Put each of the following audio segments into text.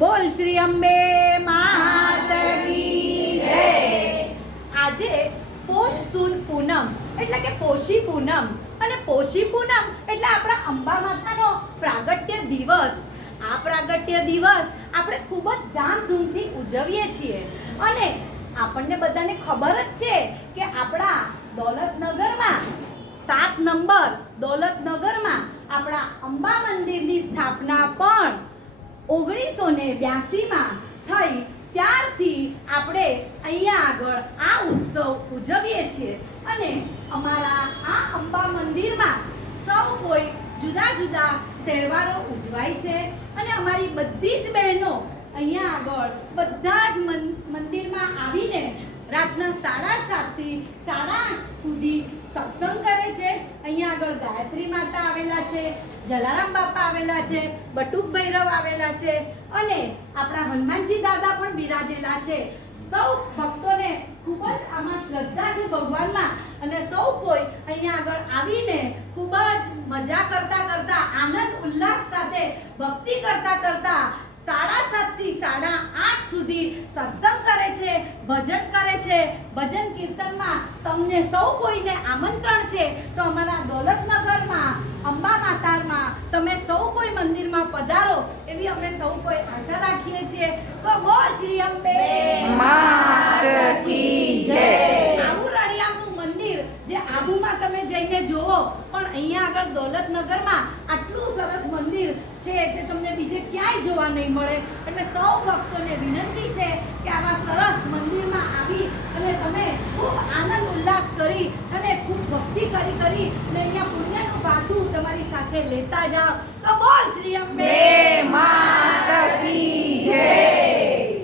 બોલ શ્રી અંબે માત કી જય। આજે પોષ સુદ પૂનમ એટલે કે પોષી પૂનમ, અને પોષી પૂનમ એટલે આપણા અંબા માતાનો પ્રાગટ્ય દિવસ। આ પ્રાગટ્ય દિવસ આપણે ખૂબ જ ધામધૂમથી ઉજવીએ છીએ, અને આપણને બધાને ખબર જ છે કે આપણા દોલતનગરમાં 7 નંબર દોલતનગરમાં આપણા અંબા મંદિરની સ્થાપના પણ 1982માં થઈ। ત્યારથી આપણે અહીંયા આગળ આ ઉત્સવ ઉજવીએ છીએ, અને અમારા આ અંબા મંદિરમાં સૌ કોઈ જુદા જુદા તહેવારો ઉજવાય છે, અને અમારી બધી જ બહેનો અહીંયા આગળ બધા જ મંદિરમાં આવીને રાતના 7:30 થી 8:30 સુધી સત્સંગ કરે છે। અહીંયા આગળ ગાયત્રી માતા આવેલા છે, જલારામ બાપા આવેલા છે, બટુક ભૈરવ આવેલા છે, અને આપણા હનુમાનજી દાદા પણ બિરાજેલા છે। સૌ ભક્તોને ખૂબ જ આમાં શ્રદ્ધા છે ભગવાનમાં, અને સૌ કોઈ અહીંયા આગળ આવીને ખૂબ જ મજા કરતા કરતા આનંદ ઉલ્લાસ સાથે ભક્તિ કરતા કરતા 7:30 થી 8:30 સુધી સત્સંગ કરે છે, ભજન કરે છે। ભજન કીર્તનમાં તમને સૌ કોઈને આમંત્રણ છે, તો અમારા દોલતનગરમાં અંબા માતામાં તમે સૌ કોઈ મંદિરમાં પધારો એવી અમે સૌ કોઈ આશા રાખીએ છીએ। તો બોલ શ્રી અંબે માત કી જય। આવું રળિયામણું મંદિર જે આબુમાં તમે જઈને જોવો, પણ અહીંયા આગળ દોલતનગરમાં આટલું સરસ મંદિર છે તે તમને બીજે ક્યાંય જોવા નહીં મળે। એટલે સૌ ભક્તોને વિનંતી છે કે આવા સરસ મંદિરમાં આવી અને તમે ખૂબ આનંદ ઉલ્લાસ કરી અને ખૂબ ભક્તિ કરી અને અહીંયા પુણ્યનું ભાથું તમારી સાથે લેતા જાઓ। તો બોલ શ્રી અંબે માત કી જય।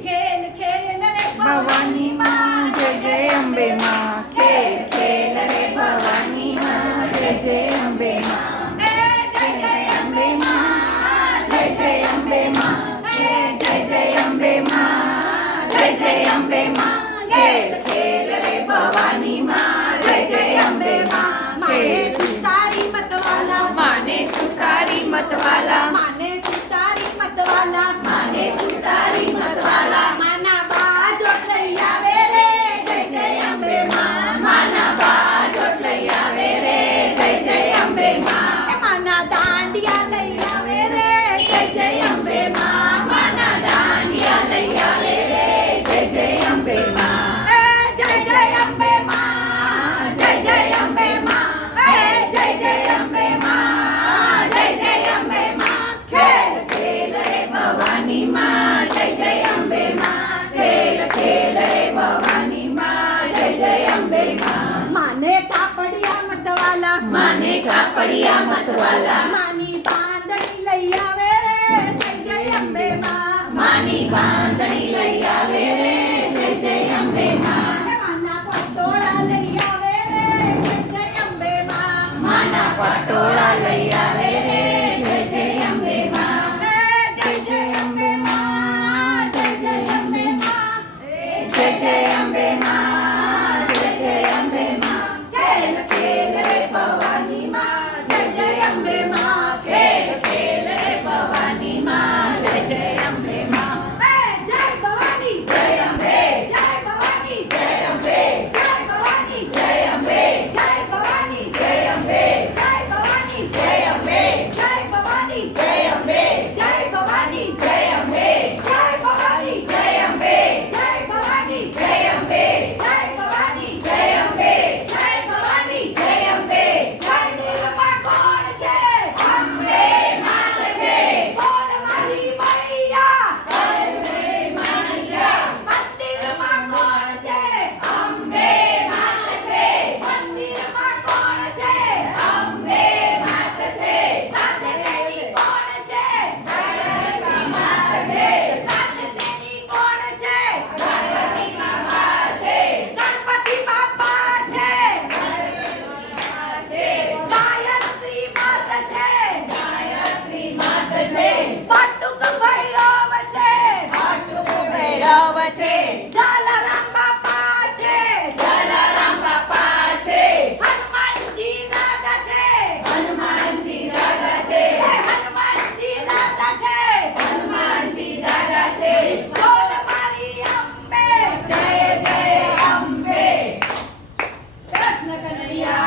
ખેલ ખેલ રે ભવાની માં જય જય અંબે માં, ખેલ ખેલ રે ભવાની માં જય જય અંબે માં, જય જય અંબે માં, જય જય અંબે માં, જય જય અંબે માં, જય જય અંબે માં, ખેલ ખેલ રે ભવાની માં જય જય અંબે માં, માને સુતારી મતવાલા, માને સુતારી મતવાલા, માને સુતારી મતવાલા, માને સુતારી મતવાલા, માના બાજોટ લઈ આવે રે જય જય અંબે માં, માના બાજોટ લઈ આવે રે જય જય અંબે માં, એ માના દાંડિયા લઈ આવે રે જય જય અંબે માં, માના દાંડિયા લઈ આવે રે જય જય અંબે માં, જય જય અંબે માં, જય જય અંબે માં, જય જય અંબે માં, જય જય અંબે માં, ખેલ ખેલ રે ભવાની માં જય જય અંબે માં, ખેલ ખેલ રે ભવાની માં જય જય અંબે માં, માને કાપડિયા મતવાલા, માને કાપડિયા મતવાલા, માની બાંધણી લઈ આવે રે જય જય અંબે માં, માની બાંધણી લઈ આવે રે જય જય અંબે માં, એ માના પટોળા લઈ આવે રે જય જય અંબે માં, માના પટોળા લઈ આવે રે જય જય અંબે માં, જય જય અંબે માં, જય જય અંબે માં, જય જય અંબે માં, જય જય અંબે માં, ખેલ ખેલ રે ભવાની માં જય જય અંબે માં, ખેલ ખેલ રે ભવાની માં જય જય અંબે માં, જય ભવાની, જય અંબે, જય ભવાની, જય અંબે, જય ભવાની, જય અંબે, જય ભવાની, જય અંબે, જય ભવાની, જય કૃષ્ણ કનૈયા